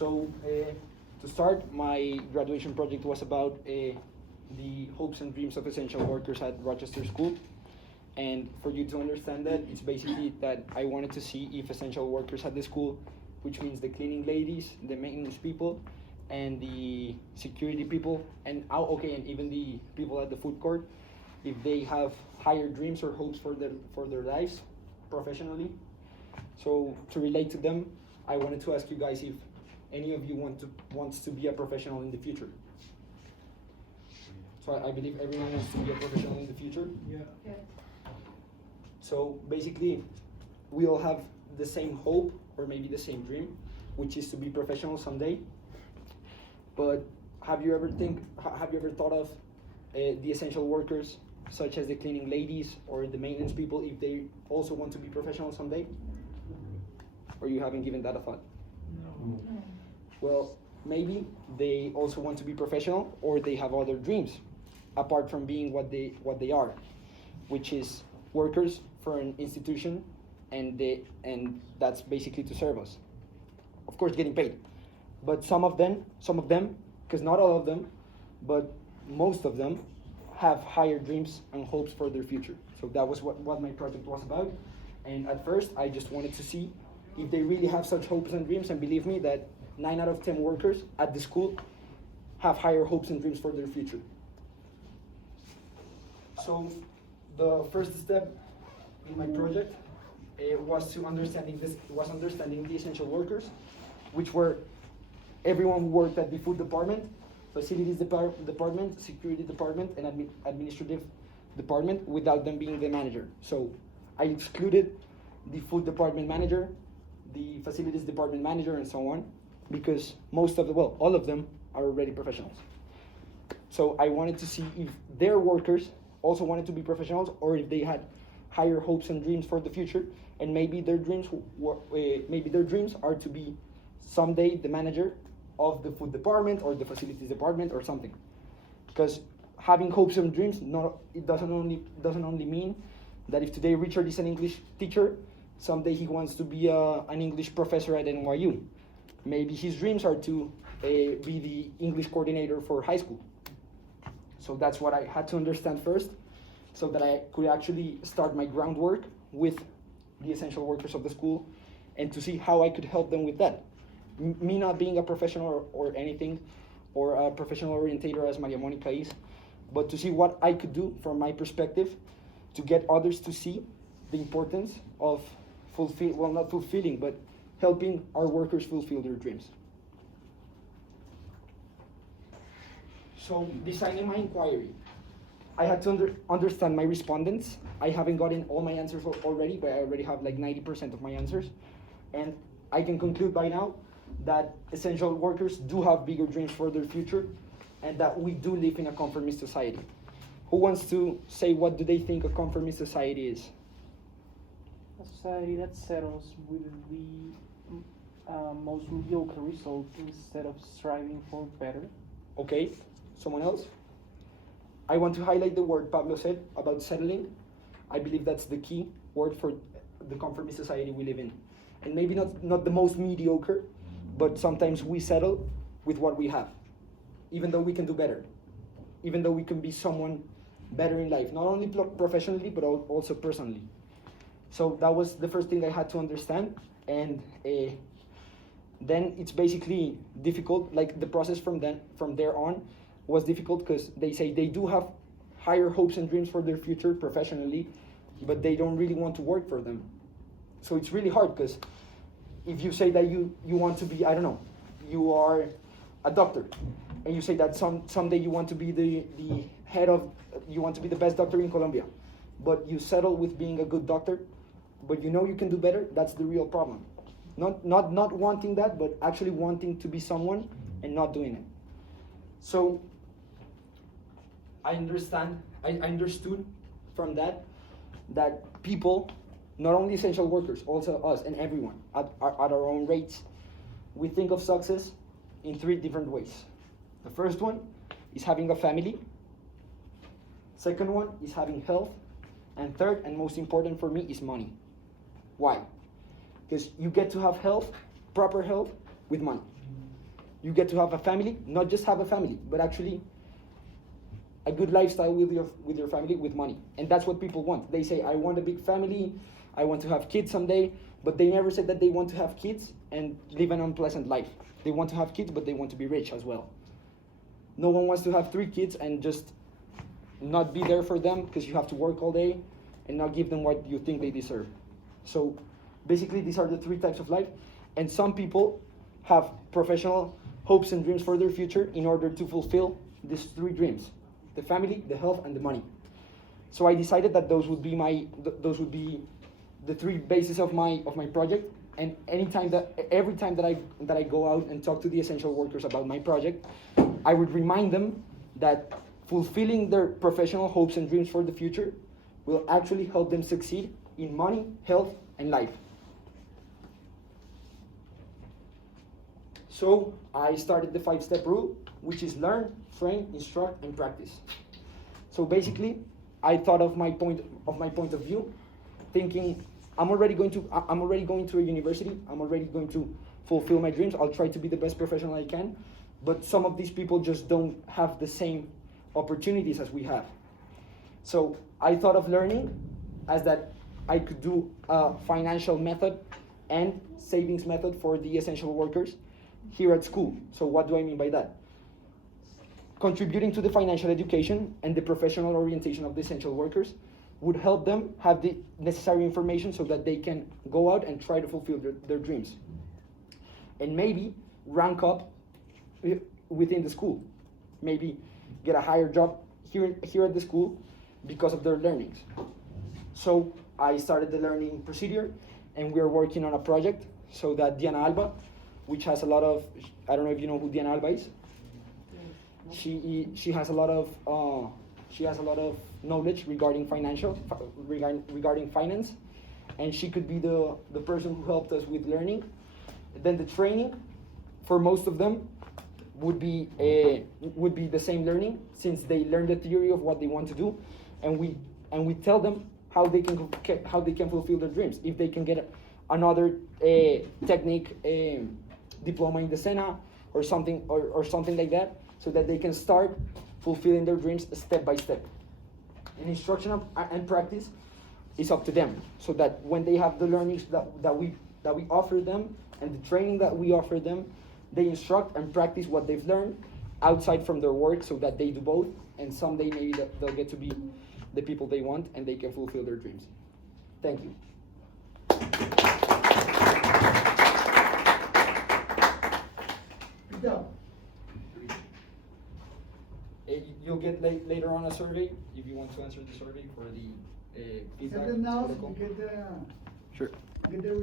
To start, my graduation project was about the hopes and dreams of essential workers at Rochester School. And for you to understand that, it's basically that I wanted to see if essential workers at the school, which means the cleaning ladies, the maintenance people, and the security people, and and even the people at the food court, if they have higher dreams or hopes for their lives professionally. So to relate to them, I wanted to ask you guys if any of you wants to be a professional in the future. So I believe everyone wants to be a professional in the future. Yeah. So basically, we all have the same hope or maybe the same dream, which is to be professional someday. But have you ever thought of the essential workers, such as the cleaning ladies or the maintenance people, if they also want to be professional someday? Or you haven't given that a thought? No. Well, maybe they also want to be professional, or they have other dreams, apart from being what they are, which is workers for an institution, and that's basically to serve us. Of course, getting paid. But some of them, because not all of them, but most of them, have higher dreams and hopes for their future. So that was what my project was about. And at first, I just wanted to see if they really have such hopes and dreams. And believe me that 9 out of 10 workers at the school have higher hopes and dreams for their future. So the first step in my project was understanding the essential workers, which were everyone who worked at the food department, facilities department, security department, and administrative department, without them being the manager. So I excluded the food department manager, the facilities department manager, and so on, because all of them are already professionals. So I wanted to see if their workers also wanted to be professionals, or if they had higher hopes and dreams for the future, and maybe their dreams are to be someday the manager of the food department or the facilities department or something. Because having hopes and dreams, it doesn't only mean that if today Richard is an English teacher, someday he wants to be an English professor at NYU. Maybe his dreams are to be the English coordinator for high school. So that's what I had to understand first, so that I could actually start my groundwork with the essential workers of the school, and to see how I could help them with that. Me not being a professional or anything, or a professional orientator as Maria Monica is, but to see what I could do from my perspective to get others to see the importance of not fulfilling, but helping our workers fulfill their dreams. So designing my inquiry, I had to understand my respondents. I haven't gotten all my answers already, but I already have like 90% of my answers. And I can conclude by now that essential workers do have bigger dreams for their future, and that we do live in a conformist society. Who wants to say what do they think a conformist society is? A society that settles with the most mediocre result instead of striving for better. Okay, someone else? I want to highlight the word Pablo said about settling. I believe that's the key word for the conformist society we live in. And maybe not the most mediocre, but sometimes we settle with what we have, even though we can do better, even though we can be someone better in life, not only professionally, but also personally. So that was the first thing I had to understand. And then it's basically difficult, like the process from there on was difficult, because they say they do have higher hopes and dreams for their future professionally, but they don't really want to work for them. So it's really hard, because if you say that you want to be, I don't know, you are a doctor, and you say that someday you want to be the head of, you want to be the best doctor in Colombia, but you settle with being a good doctor, but you know you can do better, that's the real problem. Not wanting that, but actually wanting to be someone and not doing it. So I understood from that people, not only essential workers, also us and everyone at our own rates, we think of success in 3 different ways. The first one is having a family. Second one is having health. And third, and most important for me, is money. Why? Because you get to have health, proper health, with money. You get to have a family, not just have a family, but actually a good lifestyle with your family with money. And that's what people want. They say, I want a big family, I want to have kids someday, but they never said that they want to have kids and live an unpleasant life. They want to have kids, but they want to be rich as well. No one wants to have 3 kids and just not be there for them because you have to work all day and not give them what you think they deserve. So basically these are the 3 types of life, and some people have professional hopes and dreams for their future in order to fulfill these 3 dreams: the family, the health, and the money. So I decided that those would be the 3 bases of my project. And every time that I go out and talk to the essential workers about my project, I would remind them that fulfilling their professional hopes and dreams for the future will actually help them succeed in money, health, and life. So I started the 5-step rule, which is learn, train, instruct, and practice. So basically, I thought of my point of view, thinking I'm already going to a university. I'm already going to fulfill my dreams. I'll try to be the best professional I can, but some of these people just don't have the same opportunities as we have. So I thought of learning as that I could do a financial method and savings method for the essential workers here at school. So what do I mean by that? Contributing to the financial education and the professional orientation of the essential workers would help them have the necessary information so that they can go out and try to fulfill their dreams. And maybe rank up within the school. Maybe get a higher job here at the school because of their learnings. So I started the learning procedure, and we're working on a project so that Diana Alba, which has a lot of, I don't know if you know who Diana Alba is. She has a lot of knowledge regarding regarding finance, and she could be the person who helped us with learning. Then the training for most of them would be the same learning, since they learn the theory of what they want to do, and we tell them how they can fulfill their dreams. If they can get another technique diploma in the SENA or something like that, so that they can start fulfilling their dreams step by step. And instruction and practice is up to them, so that when they have the learnings that we offer them and the training that we offer them, they instruct and practice what they've learned outside from their work, so that they do both, and someday maybe they'll get to be the people they want and they can fulfill their dreams. Thank you. Good job. You'll get later on a survey if you want to answer the survey for the feedback Send them now so protocol. we get the Sure. get the